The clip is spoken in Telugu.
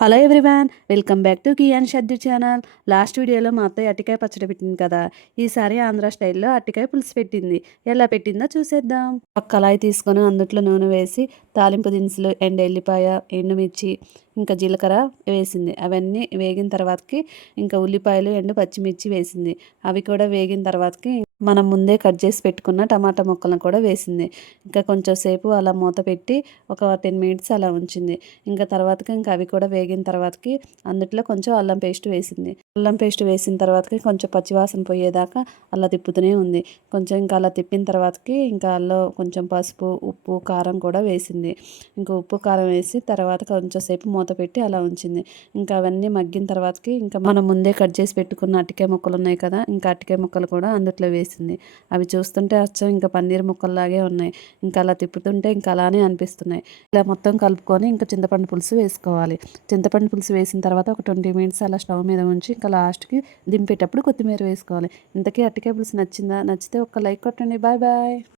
Hello everyone, welcome back to Kiyan Shaddu channel. Last వీడియోలో మా అత్తయ్య అట్టికాయ పచ్చడి పెట్టింది కదా. ఈసారి ఆంధ్ర స్టైల్లో అట్టికాయ పులుసు పెట్టింది. ఎలా పెట్టిందో చూసేద్దాం. ఒక కళాయి తీసుకొని అందుట్లో నూనె వేసి తాలింపు దినుసులు, ఎల్లిపాయ, ఎండుమిర్చి, ఇంకా జీలకర్ర వేసింది. అవన్నీ వేగిన తర్వాతకి ఇంకా ఉల్లిపాయలు, పచ్చిమిర్చి వేసింది. అవి కూడా వేగిన తర్వాతకి మనం ముందే కట్ చేసి పెట్టుకున్న టమాటా ముక్కలను కూడా వేసింది. ఇంకా కొంచెం సేపు అలా మూత పెట్టి ఒక 10 మినిట్స్ అలా ఉంచింది. ఇంకా తర్వాతకి ఇంకా అవి కూడా వేగిన తర్వాతకి అందుట్లో కొంచెం అల్లం పేస్ట్ వేసింది. అల్లం పేస్ట్ వేసిన తర్వాతకి కొంచెం పచ్చివాసన పోయేదాకా అలా తిప్పుతూనే ఉంది. కొంచెం ఇంకా అలా తిప్పిన తర్వాతకి ఇంకా అల్లం కొంచెం పసుపు, ఉప్పు, కారం కూడా వేసింది. ఇంకా ఉప్పు కారం వేసి తర్వాత కొంచెం సేపు మూత పెట్టి అలా ఉంచింది. ఇంకా అవన్నీ మగ్గిన తర్వాతకి ఇంకా మనం ముందే కట్ చేసి పెట్టుకున్న అరటికాయ ముక్కలు ఉన్నాయి కదా, ఇంకా అరటికాయ ముక్కలు కూడా అందుట్లో వేసింది. అవి చూస్తుంటే అచ్చం ఇంకా పన్నీర్ ముక్కల్లాగే ఉన్నాయి. ఇంకా అలా తిప్పుతుంటే ఇంకా అలానే అనిపిస్తున్నాయి. ఇలా మొత్తం కలుపుకొని ఇంకా చింతపండు పులుసు వేసుకోవాలి. చింతపండు పులుసు వేసిన తర్వాత ఒక 20 మినిట్స్ అలా స్టవ్ మీద ఉంచి ఇంకా లాస్ట్కి దింపేటప్పుడు కొత్తిమీర వేసుకోవాలి. ఇంతకీ అరటికాయ పులుసు నచ్చిందా? నచ్చితే ఒక లైక్ కొట్టండి. Bye bye.